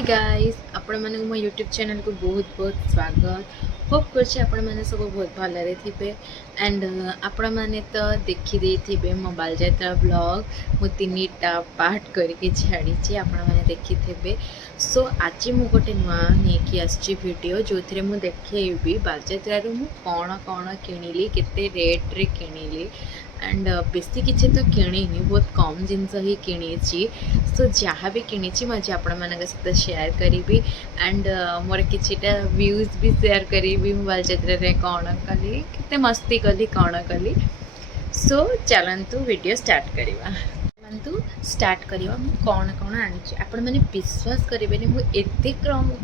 Hi guys आपण माने मो यूट्यूब चैनल को बहुत बहुत स्वागत। होप करछि आपण माने सब बहुत भलरे थिबे एंड आपण माने तो देखि दे थिबे मो बालजात्रा ब्लॉग मो तीनटा पार्ट करके छाड़ी छी आपण माने देखि थिबे। सो आज मु गोटे नुआ नेकी आछि वीडियो जो थरे मु देखैबी बालजात्रा रो मु कोन कोन किनिली केते रेट रे किनिली एंड बेसी किसी तो किणी बहुत कम जिनस ही किणी। सो जहाँ भी किणी मुझे आपण मान सहित शेयर करी एंड मोर किछिटा व्यूज भी शेयर करी मो बालजात्रा कौन कली केते मस्ती कली कौन कली। सो चलतु वीडियो स्टार्ट करवा स्टार्ट करवा कौन कौन आनी आपण मैंने विश्वास करेंगे मुझे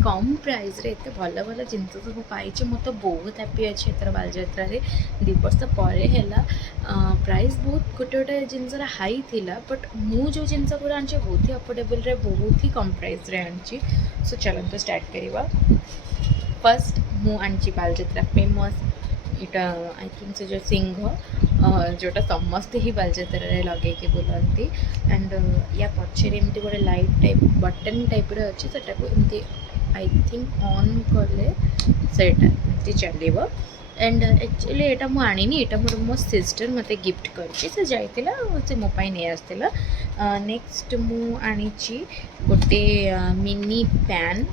कम प्राइस रे एत भल भल जिन सब पाई मु तो बहुत हैप्पी अच्छे एथर बालजात्रा दी वर्ष पर प्राइस बहुत गोटे गोटे जिनस हाई थिला बट मु जो जिनस पूरा आनी बहुत ही अफोर्डेबल रे बहुत ही कम प्राइस रे आनी। सो चलते स्टार्ट करवा। फर्स्ट मु आनी बालजात्रा फेमस इटा आई थिंक से जो सिंह जोटा समस्ते ही बालजात्रा लगे बुलांती एंड या पछरे एमती गोटे लाइट टाइप बटन टाइप रे अच्छी सेटा को एमती आई थिंक ऑन कले सेटा एमती चलिबो एंड एक्चुअली एटा मु आनिनी एटा मोर मो सिस्टर मते गिफ्ट करछि से जाइतिला से मो पाई नै आस्तिला। नेक्स्ट मु आनिछि गोटे मिनी फैन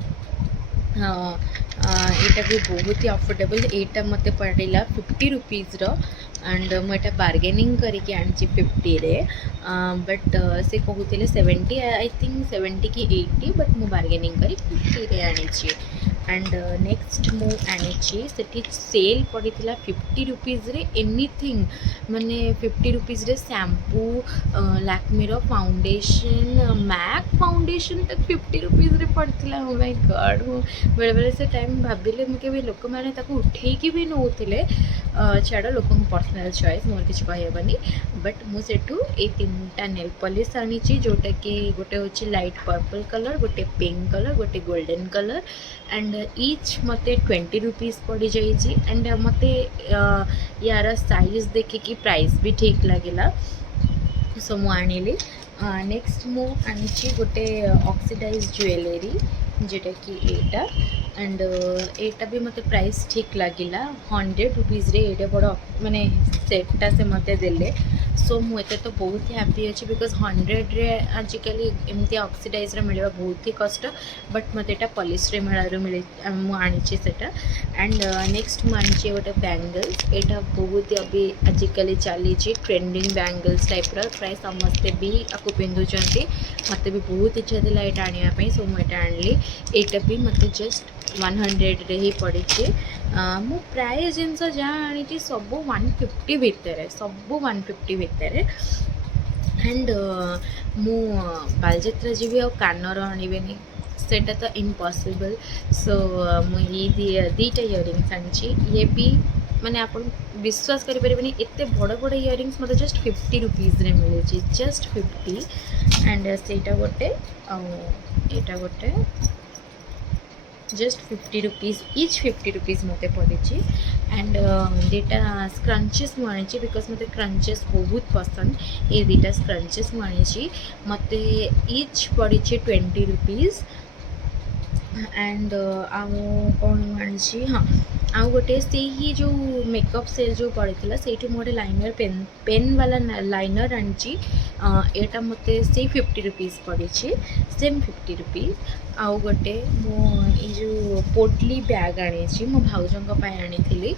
यहाँ भी बहुत ही अफोर्डेबल एटा मते पड़ेगा 50 रुपीज़ एंड मुझे बार्गेनिंग करके आनी 50 रे बट से कहते 70 आई थिंक 70 कि 80 बट मु बार्गेनिंग करी 50 रे आनी। एंड नेक्स्ट मु आनी सेठी सेल पड़ीला 50 रुपीज़ रे एनीथिंग माने 50 रुपीज़ रे शैम्पू लैक्मीर फाउंडेशन मैक फाउंडेशन तक 50 रुपीज़ रे पड़ता। ओ माय गॉड मु बेले बेले से टाइम भाविले मुझे लोक मैंने उठेकी भी नौले छाड़ लोक पर्सनल चॉइस मोर किसी कहबनी बट मुझे ये तीनटा नेल पॉलिश आनी जोटा कि गोटे हूँ लाइट पर्पल कलर गोटे पिंक कलर गोटे गोल्डन कलर एंड ईच मते 20 रुपीज़ पड़ जाइए एंड मते यार साइज देखिकी प्राइस भी ठीक लगे सो मु आनिली। नेक्स्ट मु आनी गोटे ऑक्सीडाइज ज्वेलरी जेटा कि एटा एंड एटा भी मते प्राइस ठीक लगिला 100 रुपीज़ रे एडे बड़ माने सेटटा से मते देले। सो मुझे तो बहुत ही हैप्पी अच्छे बिकज 100 रे आजिकल एमती ऑक्सीडाइज रे मिलवा बहुत ही कष्ट बट मते एटा पॉलिश रे मेळारू मिले मु आनिछि सेटा। एंड नेक्स्ट मु आनिछि गोटे बैंगल्स एटा बहुत ही अभी आजिकल चली ट्रेंडिंग बैंगल्स टाइप रो प्राय समस्ते भी आपको पिंधुचंती मते भी बहुत इच्छा थिला एटा आनिया पई सो मु एटा आनली। एटा भी मते जस्ट 100 रे ही पड़ी मु प्राय जिनस जहाँ आनी सब 150 भितर सब 150 भितर एंड मु बालजात्रा जीवी आ कानर आनबेनी सेटा तो इम्पॉसिबल। सो मुझे दीटा इयरिंग्स आनी ये भी माने आप विश्वास करें एत बड़ बड़ इयरिंग्स मतलब जस्ट 50 रुपीज़ रे मिले जस्ट 50 एंड सेटा गोटे आटा गोटे जस्ट 50 रुपीज़ ईच 50 रुपीज़ मते पड़ी एंड दीटा स्क्रंचेस मुझे बिकज मते क्रंचेस बहुत पसंद ये दीटा स्क्रंचेस मुझे मते ईच पड़ी 20 रुपीज़ एंड कौन आनी हाँ आउ गोटे से ही जो मेकअप सेल जो पड़ता से मोटे लाइनर पेन वाला लाइनर आनी एटा मते से 50 रुपीज़ पड़ी सेम 50 रुपीज़ आउ गोटे मो जो पोटली बैग आनी मो भाउजों आनी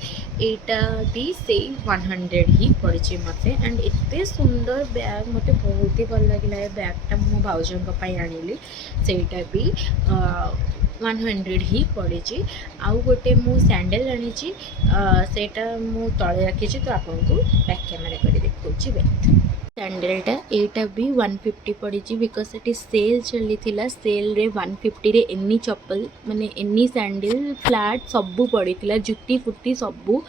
एटा भी से 100 ही पड़ी मते एंड एते सुंदर बैग मते बहुत ही भल लगे बैगटा मो भाउजों आनी सेटा भी 100 ही पड़ी। आउ गोटे मु सैंडल आनी सेटा मु तले रखी तो आपको बैक कैमेरा कर देखा बेट सैंडलटा एटा भी 150 पड़ी बिकज से सेल चली सेल रे 150 रे एनी चप्पल माने एनी सैंडल फ्लैट सबू पड़ी जुटी फुटी सबू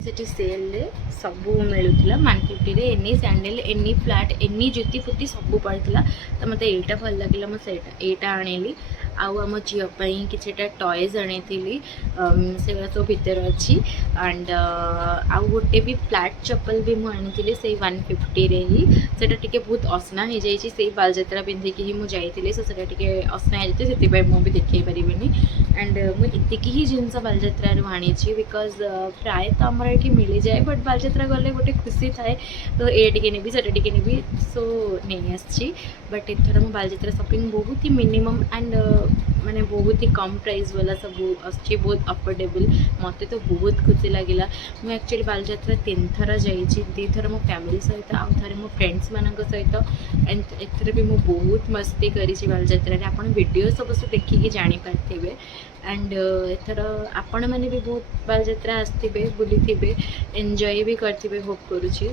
सेठी सेल रे सबू मिलूला 150 रे any sandal any flat any जुती फुटी सबू पड़ता तो मत एटा भल लगे मुझे एटा आनिली। आउ आम झीपाई किटा टॉयज आनी से सब भितर अच्छी एंड आउ गोटे भी फ्लैट चप्पल भी मुझे से 150 रे ही सेटा टिके बहुत असना हो जाइए से बालजात्रा पिंधिकी ही मुझे सो सेटा टिके असना हो जाए से मुझे देखी पारिनी एंड मुझे ही जिनस बालजात्रा आनी बिकज प्राय तो आमर ये मिल जाए बट बालजात्रा गले गोटे खुशी थाए तो ये टिके नेबी सेटा टिके नेबी सो नहीं आसी बट एथर मो बालजात्रा शॉपिंग बहुत ही मिनिमम एंड माने बहुत ही कम प्राइस वाला सब अच्छे बहुत अफोर्डेबल मत तो बहुत खुशी लगे मुझे एक्चुअली बालजात्रा 3 थर जाइए 2 थर मो फैमिली सहित आउ थे मो फ्रेंड्स मान सहित एंड एथर भी मुझे बहुत मस्ती करी बालजात्रा आप वीडियो सब देखिए जापारे एंड एथर आपण मैंने भी बहुत बालजात्रा आसते बुली एंजॉय भी करते होप करुँची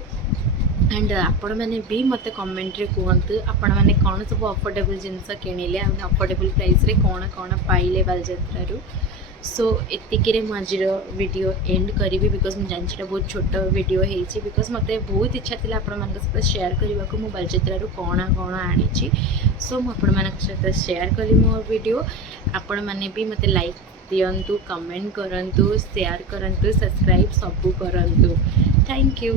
एंड आपण मैंने भी मत कमेंट रे कहतु आपण मैंने कौन सब अफोर्डेबल जिनस किणिले अफोर्डेबल प्राइस रे कौन कौन पाइले बालजात्रा सो एतिकी मझीर वीडियो एंड करी बिकज मुझे जानची बहुत छोट वीडियो होती बिकज मत बहुत इच्छा थी आपण सहित शेयर करने को मो बालजात्रा कौन कौन आनी सो मुझे सहित शेयर कली मो वीडियो आपण मैंने भी मत लाइक दिंतु कमेंट करंतु शेयर करंतु सब्सक्राइब सबू करंतु थैंक यू।